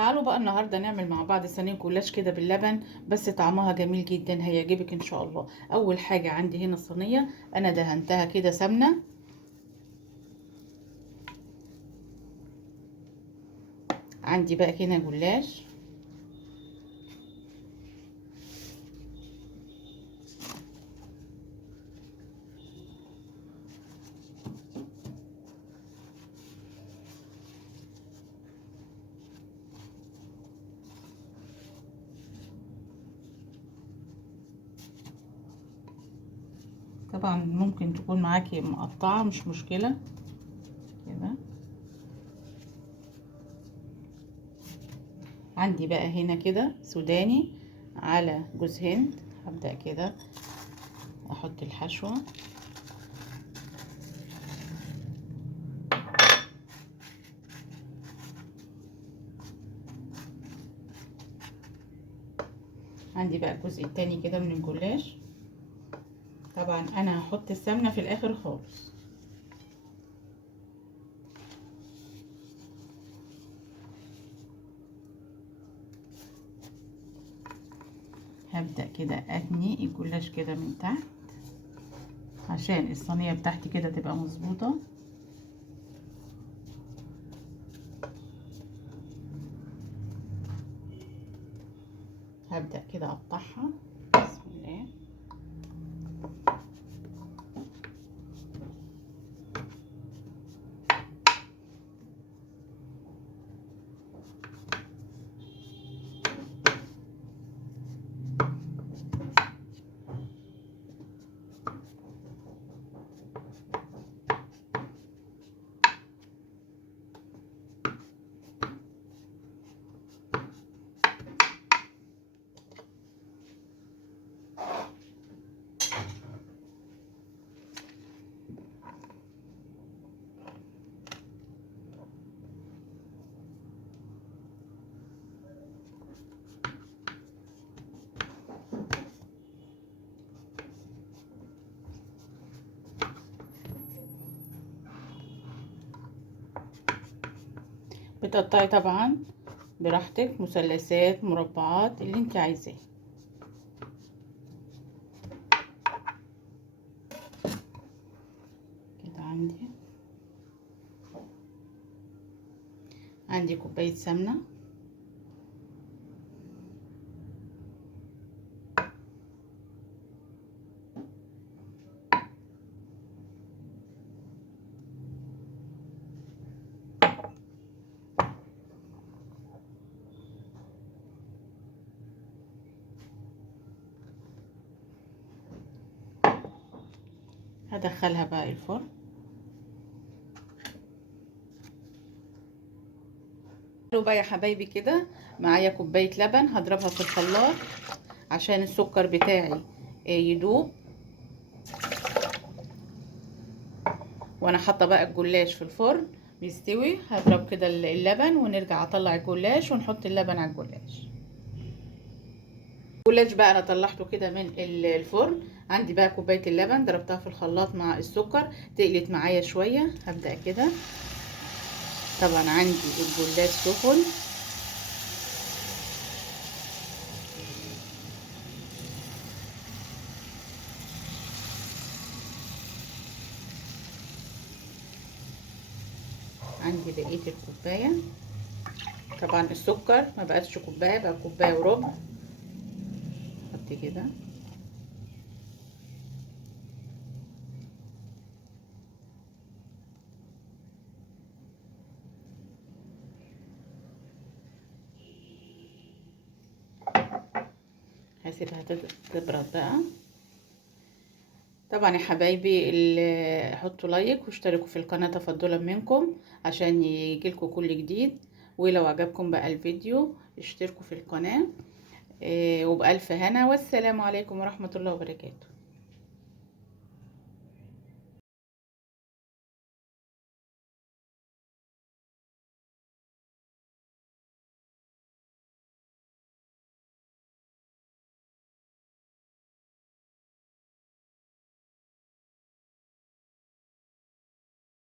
تعالوا بقى النهارده نعمل مع بعض صينيه جلاش كده باللبن، بس طعمها جميل جدا هيعجبك ان شاء الله. اول حاجه عندي هنا الصينيه انا دهنتها كده سمنه. عندي بقى هنا جلاش، طبعا ممكن تكون معاكي مقطعه مش مشكله كده. عندي بقى هنا كده سوداني على جوز هند. هبدأ كده احط الحشوة، عندي بقى الجزء التاني كده من الجلاش. طبعا انا هحط السمنة في الاخر خالص. هبدأ كده اتني الجلاش كده من تحت عشان الصينية بتاعتي كده تبقى مظبوطة. هبدأ كده اقطعها. بسم الله. بتقطعي طبعا براحتك، مثلثات، مربعات، اللي انت عايزاه. كده عندي كوباية سمنة، هدخلها بقى الفرن. حلو بقى يا حبايبي، كده معايا كوبايه لبن هضربها في الخلاط عشان السكر بتاعي يدوب. وانا حاطه بقى الجلاش في الفرن بيستوي. هضرب كده اللبن ونرجع اطلع الجلاش ونحط اللبن على الجلاش. الجلاش بقى انا طلعته كده من الفرن. عندي بقى كوبايه اللبن ضربتها في الخلاط مع السكر، تقلت معايا شويه. هبدا كده. طبعا عندي الجلاش سخن. عندي بقيه الكوبايه. طبعا السكر ما بقتش كوبايه، بقى كوبايه وربع. حط كده. هسيبها تبرد بقى. طبعا يا حبايبي اللي حطوا لايك واشتركوا في القناه تفضلا منكم عشان يجيلكوا كل جديد. ولو عجبكم بقى الفيديو اشتركوا في القناه. وبألف هنا، والسلام عليكم ورحمه الله وبركاته.